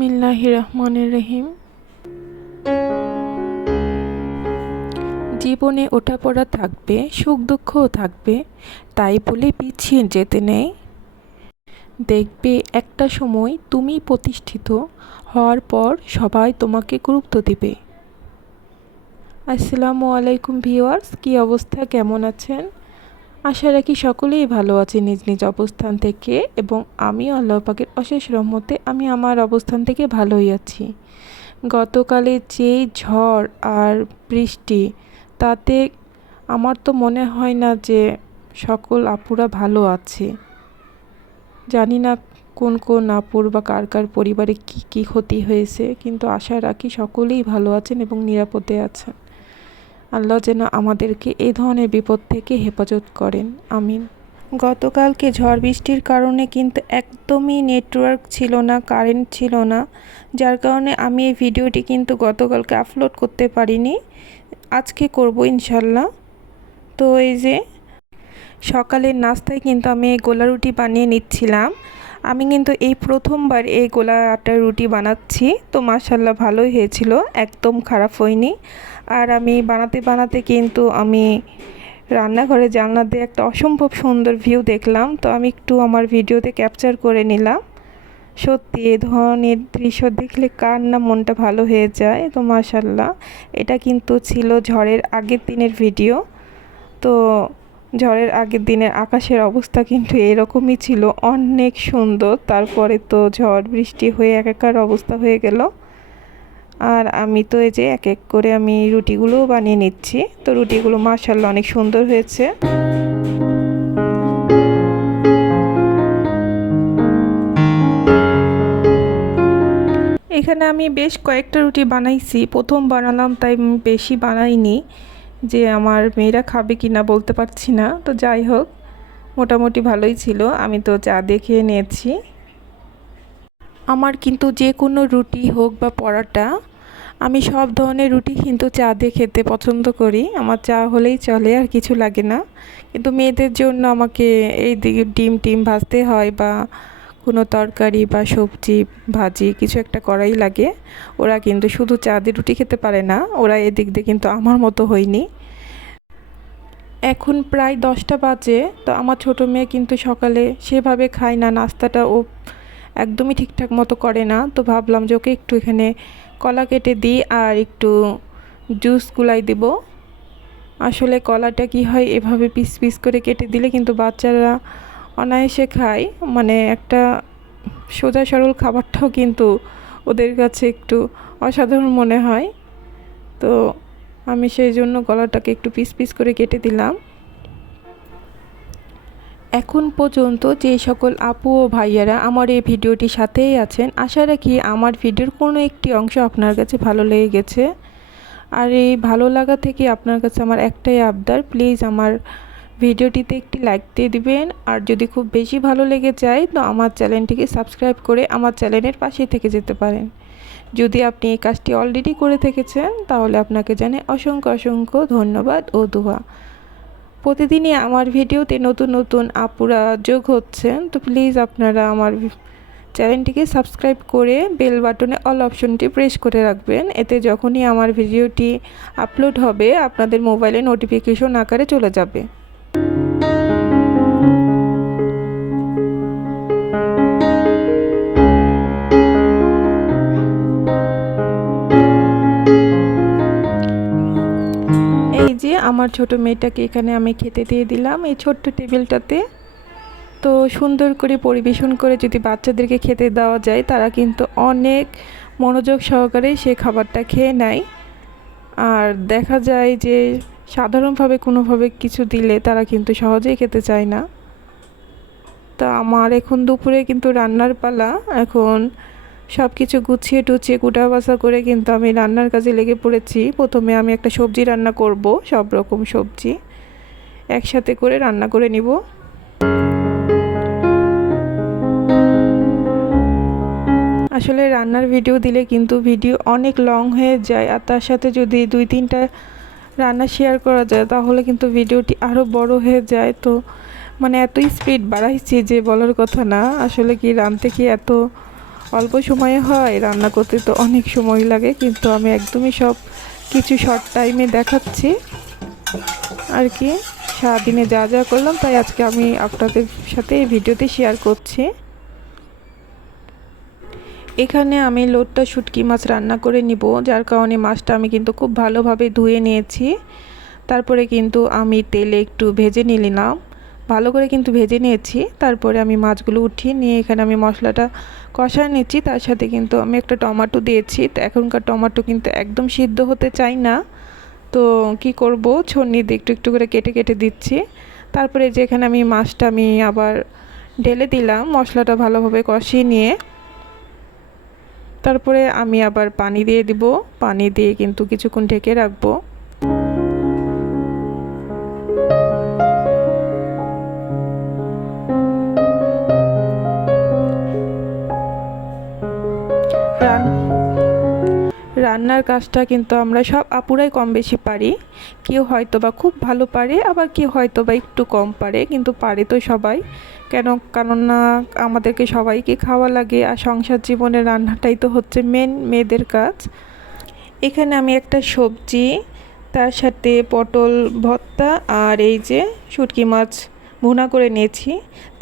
বিসমিল্লাহির রহমানির রহিম। জীবনে ওঠাপড়া থাকবে, সুখ দুঃখও থাকবে, তাই বলে পিছিয়ে যেতে নেই। দেখবে একটা সময় তুমি প্রতিষ্ঠিত হওয়ার পর সবাই তোমাকে গুরুত্ব দিবে। আসসালামু আলাইকুম ভিউয়ার্স, কী অবস্থা, কেমন আছেন? আশা রাখি সকলেই ভালো আছে নিজ নিজ অবস্থান থেকে, এবং আমিও আল্লাহ পাকের অশেষ রহমতে আমি আমার অবস্থান থেকে ভালোই আছি। গতকালে যে ঝড় আর বৃষ্টি, তাতে আমার তো মনে হয় না যে সকল আপুরা ভালো আছে। জানি না কোন কোন আপুর বা কার কার পরিবারে কি কি ক্ষতি হয়েছে, কিন্তু আশা রাখি সকলেই ভালো আছেন এবং নিরাপদে আছেন। আল্লাহ যেন আমাদেরকে এই ধরনের বিপদ থেকে হেফাজত করেন, আমিন। গতকালকে ঝড় বৃষ্টির কারণে কিন্তু একদমই নেটওয়ার্ক ছিল না, কারেন্ট ছিল না, যার কারণে আমি এই ভিডিওটি কিন্তু গতকালকে আপলোড করতে পারিনি। আজকে করব ইনশাল্লাহ। তো এই যে সকালের নাস্তায় কিন্তু আমি এই গোলা রুটি বানিয়ে নিচ্ছিলাম। আমি কিন্তু এই প্রথমবার এই গোলা আটার রুটি বানাচ্ছি, তো মাশাল্লাহ ভালোই হয়েছিল, একদম খারাপ হয়নি। আর আমি বানাতে বানাতে কিন্তু আমি রান্নাঘরে জানলা দিয়ে একটা অসম্ভব সুন্দর ভিউ দেখলাম, তো আমি একটু আমার ভিডিওতে ক্যাপচার করে নিলাম। সত্যি এ ধরনের দৃশ্য দেখলে কার না মনটা ভালো হয়ে যায়। তো মাশাল্লাহ, এটা কিন্তু ছিল ঝড়ের আগের দিনের ভিডিও। তো ঝড়ের আগের দিনের আকাশের অবস্থা কিন্তু এরকমই ছিল, অনেক সুন্দর। তারপরে তো ঝড় বৃষ্টি হয়ে একাকার অবস্থা হয়ে গেল। আর আমি তো এই যে এক এক করে আমি রুটিগুলোও বানিয়ে নিচ্ছি। তো রুটিগুলো মাশাআল্লাহ অনেক সুন্দর হয়েছে। এখানে আমি বেশ কয়েকটা রুটি বানাইছি, প্রথম বানালাম তাই বেশি বানাইনি, যে আমার মেয়েরা খাবে কি না বলতে পারছি না। তো যাই হোক, মোটামুটি ভালোই ছিল। আমি তো চা দিয়ে খেয়ে নিয়েছি। আমার কিন্তু যে কোনো রুটি হোক বা পরোটা, আমি সব ধরনের রুটি কিন্তু চা দিয়ে খেতে পছন্দ করি। আমার চা হলেই চলে, আর কিছু লাগে না। কিন্তু মেয়েদের জন্য আমাকে এই ডিম টিম ভাজতে হয়, বা কোনো তরকারি বা সবজি ভাজি কিছু একটা করাই লাগে। ওরা কিন্তু শুধু চা দিয়ে রুটি খেতে পারে না, ওরা এদিক দিয়ে কিন্তু আমার মতো হয়নি। এখন প্রায় 10টা বাজে, তো আমার ছোটো মেয়ে কিন্তু সকালে সেভাবে খায় না, নাস্তাটা ও একদমই ঠিকঠাক মতো করে না। তো ভাবলাম যে ওকে একটু এখানে কলা কেটে দিই আর একটু জুস গুলাই দেব। আসলে কলাটা কি হয়, এভাবে পিস পিস করে কেটে দিলে কিন্তু বাচ্চারা অনায়াসে খায়, মানে একটা সোজা সরল খাবারটাও কিন্তু ওদের কাছে একটু অসাধারণ মনে হয়। তো আমি সেই জন্য কলাটাকে একটু পিস পিস করে কেটে দিলাম। এখন পর্যন্ত যে সকল আপু ও ভাইয়ারা আমার এই ভিডিওটির সাথেই আছেন, আশা রাখি আমার ভিডিওর কোনো একটি অংশ আপনার কাছে ভালো লেগে গেছে। আর এই ভালো লাগা থেকে আপনার কাছে আমার একটাই আবদার, প্লিজ আমার ভিডিওটিতে একটি লাইক দিয়ে দিবেন। আর যদি খুব বেশি ভালো লেগে যায়, তো আমার চ্যানেলটিকে সাবস্ক্রাইব করে আমার চ্যানেলের পাশেই থেকে যেতে পারেন। যদি আপনি এই কাজটি অলরেডি করে থেকেছেন, তাহলে আপনাকে জানাই অসংখ্য অসংখ্য ধন্যবাদ ও দোয়া। প্রতিদিনই আমার ভিডিওতে নতুন নতুন আপুরা যোগ হচ্ছেন, তো প্লিজ আপনারা আমার চ্যানেলটিকে সাবস্ক্রাইব করে বেল বাটনে অল অপশনটি প্রেস করে রাখবেন। এতে যখনই আমার ভিডিওটি আপলোড হবে, আপনাদের মোবাইলে নোটিফিকেশন আকারে চলে যাবে। এই যে আমার ছোট মেয়েটাকে এখানে আমি খেতে দিয়ে দিলাম এই ছোট্ট টেবিলটাতে। তো সুন্দর করে পরিবেশন করে যদি বাচ্চাদেরকে খেতে দেওয়া যায়, তারা কিন্তু অনেক মনোযোগ সহকারে সে খাবারটা খেয়ে নেয়। আর দেখা যায় যে সাধারণভাবে কোনোভাবে কিছু দিলে তারা কিন্তু সহজেই খেতে চায় না। তা আমার এখন দুপুরে কিন্তু রান্নার পালা। এখন সব কিছু গুছিয়ে টুছিয়ে কুটা বাছা করে কিন্তু আমি রান্নার কাজে লেগে পড়েছি। প্রথমে আমি একটা সবজি রান্না করব, সব রকম সবজি একসাথে করে রান্না করে নিব। আসলে রান্নার ভিডিও দিলে কিন্তু ভিডিও অনেক লং হয়ে যায়, আর তার সাথে যদি 2-3টা রান্না শেয়ার করা যায়, তাহলে কিন্তু ভিডিওটি আরও বড় হয়ে যায়। তো মানে এতই স্পিড বাড়াইছি যে বলার কথা না। আসলে কি রাঁধতে কি এত অল্প সময়ে হয়, রান্না করতে তো অনেক সময় লাগে, কিন্তু আমি একদমই সব কিছু শর্ট টাইমে দেখাচ্ছি আর কি। সারাদিনে যা যা করলাম তাই আজকে আমি আপনাদের সাথে এই ভিডিওতে শেয়ার করছি। এখানে আমি লোটটা শুটকি মাছ রান্না করে নিব, যার কারণে মাছটা আমি কিন্তু খুব ভালোভাবে ধুয়ে নিয়েছি। তারপরে কিন্তু আমি তেলে একটু ভেজে নিলাম, ভালো করে কিন্তু ভেজে নিয়েছি। তারপরে আমি মাছগুলো উঠিয়ে নিয়ে এখানে আমি মশলাটা কষায় নিচ্ছি। তার সাথে কিন্তু আমি একটা টমেটো দিয়েছি। তো এখনকার টমেটো কিন্তু একদম সিদ্ধ হতে চাই না, তো কি করব, ছন্নি দিয়ে একটু একটু করে কেটে কেটে দিচ্ছি। তারপরে যেখানে আমি মাছটা আমি আবার ঢেলে দিলাম মশলাটা ভালোভাবে কষিয়ে নিয়ে। তারপরে আমি আবার পানি দিয়ে দিব, পানি দিয়ে কিন্তু কিছুক্ষণ ঢেকে রাখবো। রান্নার কাজটা কিন্তু আমরা সব আপুরাই কম বেশি পারি। কেউ হয়তো বা খুব ভালো পারে, আবার কেউ হয়তো বা একটু কম পারে, কিন্তু পারে তো সবাই। কেননা আমাদেরকে সবাইকে খাওয়া লাগে, আর সংসার জীবনে রান্নাটাই তো হচ্ছে মেন মেয়েদের কাজ। এখানে আমি একটা সবজি, তার সাথে পটল ভর্তা আর এই যে শুটকি মাছ ভুনা করে নিয়েছি।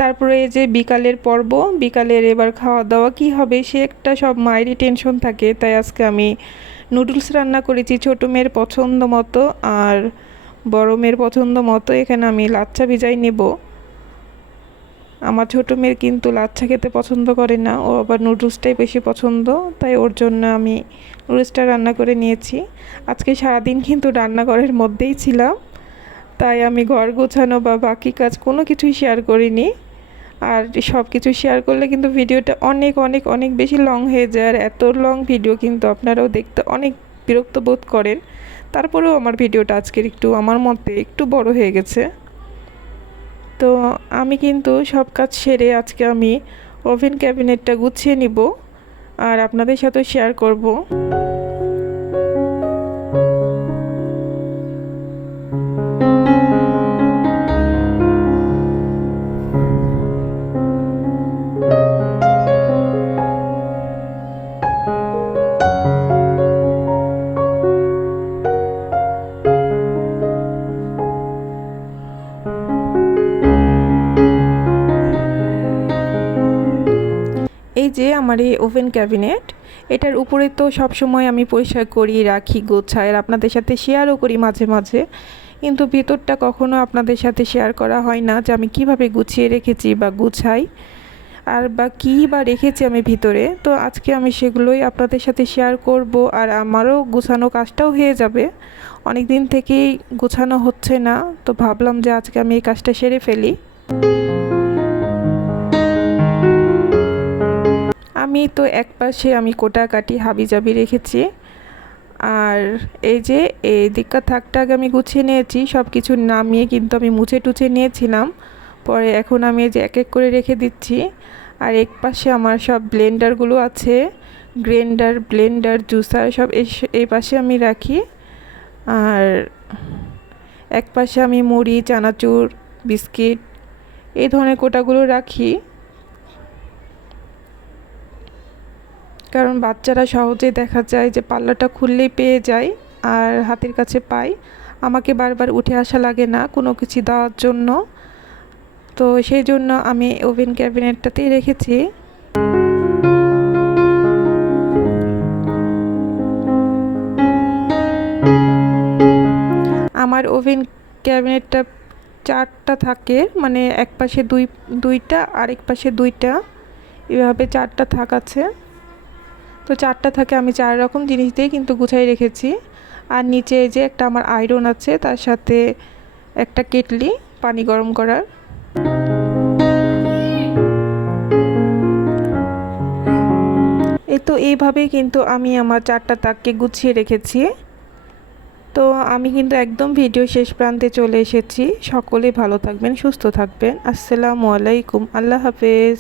তারপরে এই যে বিকালের পর্ব, বিকালের এবার খাওয়া দাওয়া কী হবে সে একটা সব মায়েরই টেনশন থাকে। তাই আজকে আমি নুডলস রান্না করেছি ছোটো মেয়ের পছন্দ মতো, আর বড় মেয়ের পছন্দ মতো। এখানে আমি লাচ্ছা ভিজাই নেব। আমার ছোটো মেয়ের কিন্তু লাচ্ছা খেতে পছন্দ করে না, ও আবার নুডলসটাই বেশি পছন্দ, তাই ওর জন্য আমি নুডলসটা রান্না করে নিয়েছি। আজকে সারাদিন কিন্তু রান্নাঘরের মধ্যেই ছিলাম, তাই আমি ঘর গোছানো বা বাকি কাজ কোনো কিছুই শেয়ার করিনি। আর সব কিছু শেয়ার করলে কিন্তু ভিডিওটা অনেক অনেক অনেক বেশি লং হয়ে যায়, আর এত লং ভিডিও কিন্তু আপনারাও দেখতে অনেক বিরক্ত বোধ করেন। তারপরেও আমার ভিডিওটা আজকের একটু আমার মতে একটু বড় হয়ে গেছে। তো আমি কিন্তু সব কাজ সেরে আজকে আমি ওভেন ক্যাবিনেটটা গুছিয়ে নিব আর আপনাদের সাথেও শেয়ার করব। এই যে আমার এই ওভেন ক্যাবিনেট, এটার উপরে তো সব সময় আমি পরিষ্কার করি, রাখি, গোছাই, আর আপনাদের সাথে শেয়ারও করি মাঝে মাঝে, কিন্তু ভিতরটা কখনো আপনাদের সাথে শেয়ার করা হয় না যে আমি কিভাবে গুছিয়ে রেখেছি বা গুছাই, আর বা কী বা রেখেছি আমি ভিতরে। তো আজকে আমি সেগুলোই আপনাদের সাথে শেয়ার করব, আর আমারও গোছানো কাজটাও হয়ে যাবে। অনেক দিন থেকেই গোছানো হচ্ছে না, তো ভাবলাম যে আজকে আমি এই কাজটা সেরে ফেলি। আমি তো এক পাশে আমি কোটাকাটি হাবিজাবি রেখেছি, আর এই যে এই দিককার থাকটা আগে আমি গুছিয়ে নিয়েছি, সব কিছু নামিয়ে কিন্তু আমি মুছে টুছে নিয়েছিলাম। পরে এখন আমি এই যে এক এক করে রেখে দিচ্ছি। আর এক পাশে আমার সব ব্লেন্ডারগুলো আছে, গ্রাইন্ডার, ব্লেন্ডার, জুসার সব এই পাশে আমি রাখি। আর এক পাশে আমি মুড়ি, চানাচুর, বিস্কিট এই ধরনের কোটাগুলো রাখি, কারণ বাচ্চারা সহজে দেখা যায় যে পাল্লাটা খুললেই পেয়ে যায় আর হাতের কাছে পায়, আমাকে বারবার উঠে আসা লাগে না কোনো কিছু দেওয়ার জন্য। তো সেই জন্য আমি ওভেন ক্যাবিনেটটাতেই রেখেছি। আমার ওভেন ক্যাবিনেটটা চারটা থাকে, মানে এক পাশে দুইটা আরেক পাশে দুইটা, এভাবে চারটা থাক আছে। তো চারটা থাকে, আমি চার রকম জিনিস দিয়ে কিন্তু গুছাই রেখেছি। আর নিচে এই যে একটা আমার আয়রন আছে, তার সাথে একটা কেটলি পানি গরম করার। এই তো এইভাবেই কিন্তু আমি আমার চারটা তাককে গুছিয়ে রেখেছি। তো আমি কিন্তু একদম ভিডিও শেষ প্রান্তে চলে এসেছি। সকলে ভালো থাকবেন, সুস্থ থাকবেন। আসসালামু আলাইকুম, আল্লাহ হাফেজ।